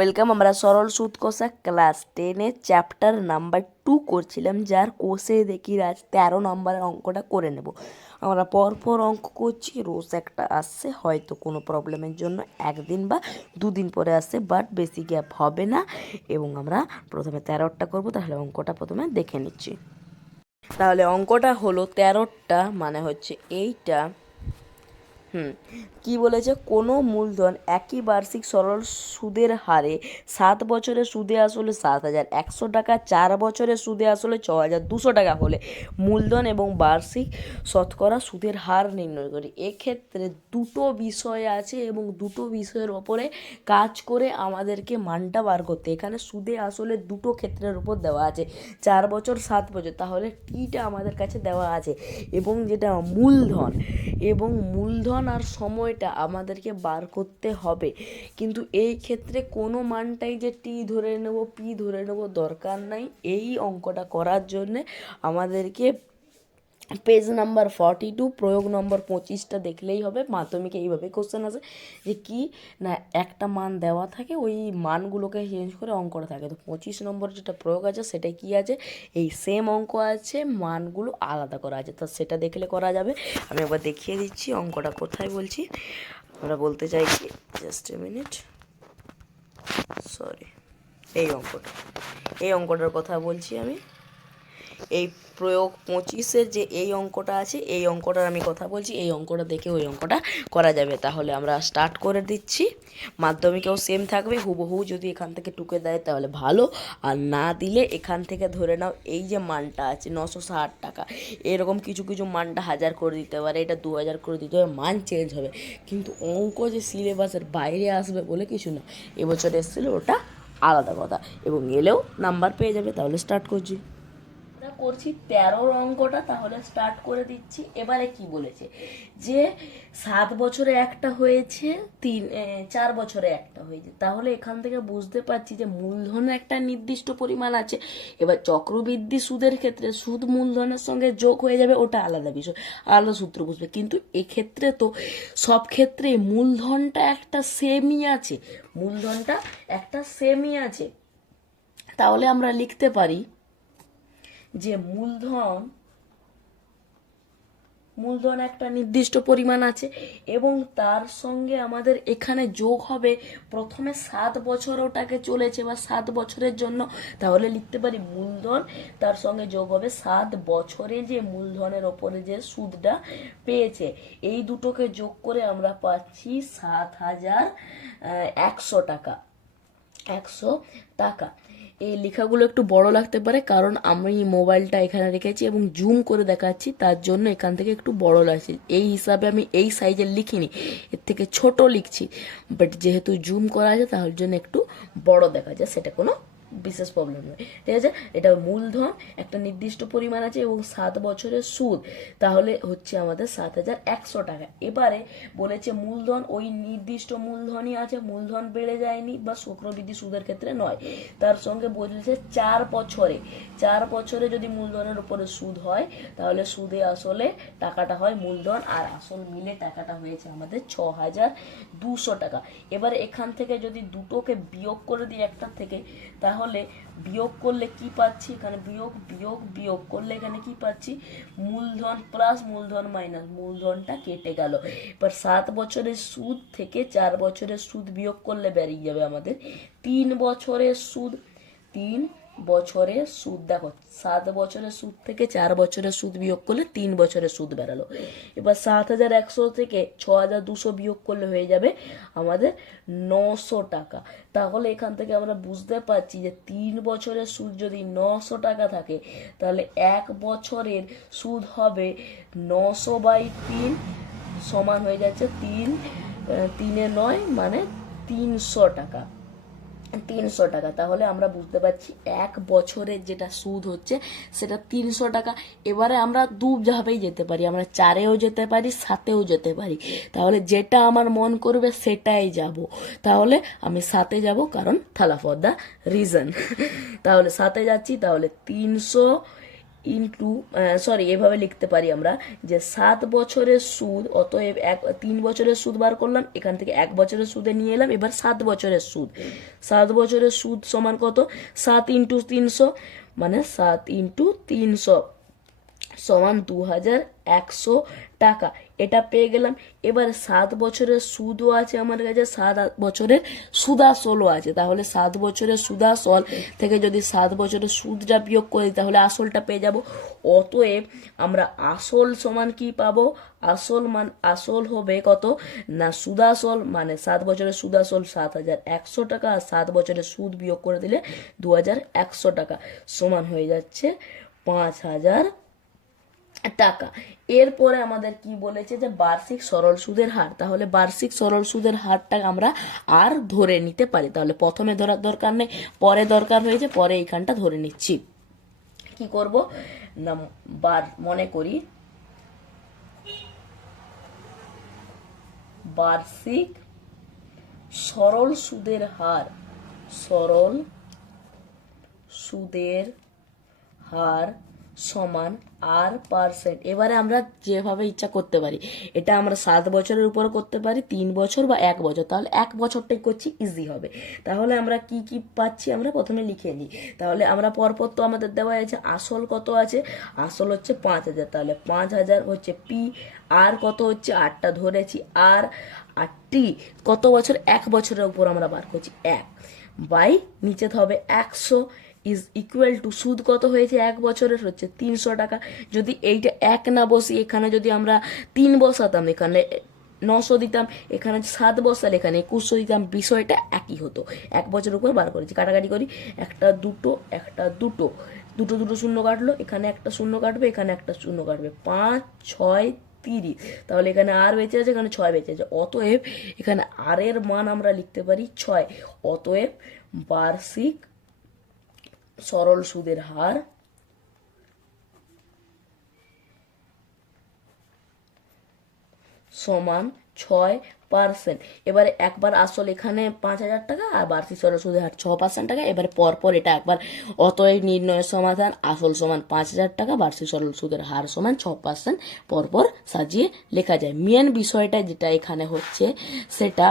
Welcome, আমরা সরল সুদ কষা ক্লাস টেনে চ্যাপ্টার নাম্বার টু করছিলাম, যার কোষে দেখি আজ তেরো নম্বরের অঙ্কটা করে নেব। আমরা পরপর অঙ্ক করছি, রোজ একটা আসছে, হয়তো কোনো প্রবলেমের জন্য একদিন বা দুদিন পরে আসছে বাট বেশি গ্যাপ হবে না। এবং আমরা প্রথমে তেরোটা করব, তাহলে অঙ্কটা প্রথমে দেখে নিচ্ছি। তাহলে অঙ্কটা হলো তেরোটা মানে হচ্ছে এইটা। হুম। কি বলেছে? কোনো মূলধন একই বার্ষিক সরল সুদের হারে সাত বছরে সুদে আসলে সাত হাজার। একশো টাকা চার বছরে সুদে আসলে ছ হাজার। দুশো টাকা হলে মূলধন এবং বার্ষিক শতকরা সুদের হার নির্ণয় করি। এক্ষেত্রে দুটো বিষয় আছে এবং দুটো বিষয়ের ওপরে কাজ করে আমাদেরকে মানটা বার করতে। এখানে সুদে আসলে দুটো ক্ষেত্রের উপর দেওয়া আছে। চার বছর, সাত বছর। তাহলে টিটা আমাদের কাছে দেওয়া আছে এবং যেটা মূলধন এবং মূলধন আর সময়টা আমাদেরকে বার করতে হবে। কিন্তু এই ক্ষেত্রে কোনো মানটাই যে টি ধরে নেব, পি ধরে নেব দরকার নাই। এই অঙ্কটা করার জন্যে আমাদেরকে পেজ নাম্বার ফর্টি টু প্রয়োগ নম্বর পঁচিশটা দেখলেই হবে। মাধ্যমিকে এইভাবে কোশ্চেন আছে যে কি? না, একটা মান দেওয়া থাকে, ওই মানগুলোকে চেঞ্জ করে অঙ্কটা থাকে। তো পঁচিশ নম্বর যেটা প্রয়োগ আছে সেটাই কি আছে? এই সেম অঙ্ক আছে, মানগুলো আলাদা করা আছে। তো সেটা দেখলে করা যাবে। আমি একবার দেখিয়ে দিচ্ছি অঙ্কটা কোথায় বলছি। আমরা বলতে চাইছি জাস্ট এ মিনিট সরি এই অঙ্কটা। এই অঙ্কটার কথা বলছি আমি। এই প্রয়োগ পঁচিশের যে এই অঙ্কটা আছে, এই অঙ্কটার আমি কথা বলছি, এই অঙ্কটা দেখে ওই অঙ্কটা করা যাবে। তাহলে আমরা স্টার্ট করে দিচ্ছি। মাধ্যমিকেও সেম থাকবে, হুবহু যদি এখান থেকে টুকে দেয় তাহলে ভালো। আর না দিলে এখান থেকে ধরে নাও এই যে মানটা আছে নশো ষাট টাকা। এরকম কিছু কিছু মানটা হাজার করে দিতে পারে, এটা দু হাজার করে দিতে হবে মান চেঞ্জ হবে। কিন্তু অঙ্ক যে সিলেবাসের বাইরে আসবে বলে কিছু না। এবছর এসেছিল ওটা আলাদা কথা। এবং এলেও নাম্বার পেয়ে যাবে, তাহলে স্টার্ট করছি। করছি তেরোর অঙ্কটা, তাহলে স্টার্ট করে দিচ্ছি। এবারে কি বলেছে? যে সাত বছরে একটা হয়েছে, তিন চার বছরে একটা হয়েছে। তাহলে এখান থেকে বুঝতে পারছি যে মূলধনের একটা নির্দিষ্ট পরিমাণ আছে। এবার চক্রবৃদ্ধি সুদের ক্ষেত্রে সুদ মূলধনের সঙ্গে যোগ হয়ে যাবে, ওটা আলাদা বিষয়, আলাদা সূত্র বুঝবে। কিন্তু এক্ষেত্রে তো সব ক্ষেত্রে মূলধনটা একটা সেমই আছে। মূলধনটা একটা সেমই আছে। তাহলে আমরা লিখতে পারি যে মূলধন মূলধন একটা নির্দিষ্ট পরিমাণ আছে এবং তার সঙ্গে আমাদের এখানে যোগ হবে। প্রথমে সাত বছর ওটাকে চলেছে বা সাত বছরের জন্য। তাহলে লিখতে পারি মূলধন, তার সঙ্গে যোগ হবে সাত বছরে যে মূলধনের ওপরে যে সুদটা পেয়েছে। এই দুটোকে যোগ করে আমরা পাচ্ছি সাত হাজার একশো টাকা। একশো টাকা। এই লেখাগুলো একটু বড় লাগতে পারে, কারণ আমি মোবাইলটা এখানে রেখেছি এবং জুম করে দেখাচ্ছি, তার জন্য এখান থেকে একটু বড় লাগছে। এই হিসাবে আমি এই সাইজের লিখিনি, এর থেকে ছোট লিখছি। বাট যেহেতু জুম করা আছে তাহলে জন্য একটু বড় দেখা যায়, সেটা কোনো বিশেষ প্রবলেম নয় ঠিক আছে? এটা মূলধন, একটা নির্দিষ্ট পরিমাণ আছে এবং সাত বছরের সুদ। তাহলে হচ্ছে আমাদের সাত হাজার একশো টাকা। এবারে বলেছে মূলধন, ওই নির্দিষ্ট মূলধনই আছে, মূলধন বেড়ে যায়নি বা শুক্রবৃদ্ধি সুদের ক্ষেত্রে নয়। তার সঙ্গে বলেছে চার বছরে চার বছরে যদি মূলধনের উপরে সুদ হয়, তাহলে সুদে আসলে টাকাটা হয় মূলধন আর আসল মিলে টাকাটা হয়েছে আমাদের ছ হাজার দুশো টাকা। এবারে এখান থেকে যদি দুটোকে বিয়োগ করে দিই, একটার থেকে, তাহলে বিয়োগ করলে কি পাচ্ছি? এখানে বিয়োগ বিয়োগ বিয়োগ করলে এখানে কি পাচ্ছি? মূলধন প্লাস মূলধন মাইনাস মূলধনটা কেটে গেল। এবার সাত বছরের সুদ থেকে চার বছরের সুদ বিয়োগ করলে বেরিয়ে যাবে আমাদের তিন বছরের সুদ। তিন বছরের সুদ, দেখো, সাত বছরের সুদ থেকে চার বছরের সুদ বিয়োগ করলে তিন বছরের সুদ বেরালো। এবার সাত হাজার একশো থেকে ছ হাজার দুশো বিয়োগ করলে হয়ে যাবে আমাদের নশো টাকা। তাহলে এখান থেকে আমরা বুঝতে পারছি যে তিন বছরের সুদ যদি নশো টাকা থাকে, তাহলে এক বছরের সুদ হবে নশো বাই তিন সমান হয়ে যাচ্ছে তিন তিনে নয় মানে তিনশো টাকা। তিনশো টাকা। তাহলে আমরা বুঝতে পারছি এক বছরের যেটা সুদ হচ্ছে, সেটা তিনশো টাকা। এবারে আমরা দুভাবেই যেতে পারি। আমরা চারেও যেতে পারি, সাতেও যেতে পারি। তাহলে যেটা আমার মন করবে, সেটাই যাব। তাহলে আমি সাথে যাব কারণ থালা ফর দ্য রিজন তাহলে সাথে যাচ্ছি, তাহলে তিনশো ইন্টু সরি এভাবে লিখতে পারি আমরা, যে সাত বছরের সুদ, অতএব এক, তিন বছরের সুদ বার করলাম, এখান থেকে এক বছরের সুদে নিয়ে এলাম, এবার সাত বছরের সুদ। সাত বছরের সুদ সমান কত? সাত ইন্টু তিনশো মানে সাত ইন্টু তিনশো। সমান দু হাজার একশো টাকা। এটা পেয়ে গেলাম। এবার সাত বছরের সুদও আছে আমার কাছে। সাত বছরের সুদাসলও আছে। তাহলে সাত বছরের সুদাসল থেকে যদি সাত বছরের সুদটা বিয়োগ করি তাহলে আসলটা পেয়ে যাব। অতএব আমরা আসল সমান কি পাবো? আসল মান, আসল হবে কত? না, সুদাসল মানে সাত বছরের সুদাসল সাত হাজার একশো টাকা আর সাত বছরের সুদ বিয়োগ করে দিলে দু হাজার একশো টাকা। সমান হয়ে যাচ্ছে পাঁচ হাজার টাকা। এরপরে আমাদের কি বলেছে যে বার্ষিক সরল সুদের হার, তাহলে বার্ষিক সরল সুদের হারটা আমরা আর ধরে নিতে পারি। তাহলে প্রথমে ধরার দরকার নেই, পরে দরকার হয়েছে পরে এইখানটা ধরে নিচ্ছি। কি করব? না, বার, মনে করি। বার্ষিক সরল সুদের হার, সরল সুদের হার সমান আর পার্সেন্ট এবারে আমরা যেভাবে ইচ্ছা করতে পারি, এটা আমরা সাত বছরের উপর করতে পারি, তিন বছর বা এক বছর। তাহলে এক বছরটাই করছি ইজি হবে। তাহলে আমরা কি কি পাচ্ছি আমরা প্রথমে লিখে নিই। তাহলে আমরা পরপর তো আমাদের দেওয়া আছে আসল কত আছে? আসল হচ্ছে পাঁচ হাজার। তাহলে পাঁচ হাজার হচ্ছে পি আর কত হচ্ছে? আটটা ধরেছি আর আটটি কত বছর? এক বছরের উপর আমরা বার করছি, এক। বাই, নিচে হবে একশো। ইজ ইকুয়াল টু সুদ কত হয়েছে? এক বছরের হচ্ছে তিনশো টাকা। যদি এইটা এক না বসি, এখানে যদি আমরা তিন বসাতাম, এখানে নশো দিতাম, এখানে সাত বসালে, এখানে একুশশো দিতাম, বিষয়টা একই হতো। এক বছর উপর বার করেছি। কাটাকাটি করি, একটা দুটো একটা দুটো। দুটো দুটো শূন্য কাটলো, এখানে একটা শূন্য কাটবে, এখানে একটা শূন্য কাটবে। পাঁচ, ছয়, তিরিশ। তাহলে এখানে আর বেঁচে আছে, এখানে ছয় বেঁচে আছে। অতএব এখানে আর এর মান আমরা লিখতে পারি ছয়। অতএব বার্ষিক সরল সুদের হার। সমান ছয় পার্সেন্ট। এবারে একবার আসল এখানে পাঁচ হাজার টাকা, আর বার্ষিক সরল সুদের হার ছ পার্সেন্ট টাকা। এবারে পরপর এটা একবার অতএব নির্ণয়ের সমাধান, আসল সমান পাঁচ হাজার টাকা, বার্ষিক সরল সুদের হার সমান ছ পার্সেন্ট। পরপর সাজিয়ে লেখা যায়। মেন বিষয়টা যেটা এখানে হচ্ছে, সেটা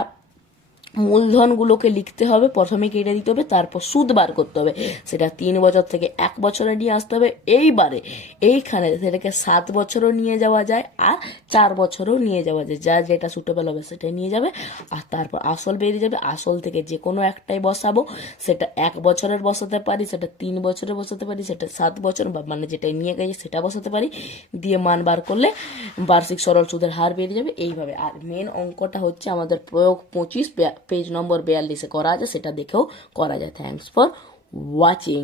মূলধনগুলোকে লিখতে হবে, প্রথমে কেটে দিতে হবে, তারপর সুদ বার করতে হবে। সেটা তিন বছর থেকে এক বছরে নিয়ে আসতে হবে। এইবারে এইখানে সেটাকে সাত বছরও নিয়ে যাওয়া যায় আর চার বছরও নিয়ে যাওয়া যায়। যা যেটা সুটেবল হবে সেটা নিয়ে যাবে আর তারপর আসল বেরিয়ে যাবে। আসল থেকে যে কোনো একটাই বসাবো। সেটা এক বছরের বসাতে পারি, সেটা তিন বছরে বসাতে পারি, সেটা সাত বছর বা মানে যেটা নিয়ে গেছে সেটা বসাতে পারি। দিয়ে মান বার করলে বার্ষিক সরল সুদের হার বেরিয়ে যাবে। এইভাবে। আর মেন অঙ্কটা হচ্ছে আমাদের প্রয়োগ পঁচিশ পেজ নম্বর বিয়াল্লিশে করা আছে সেটা দেখেও করা যায় থ্যাংকস ফর ওয়াচিং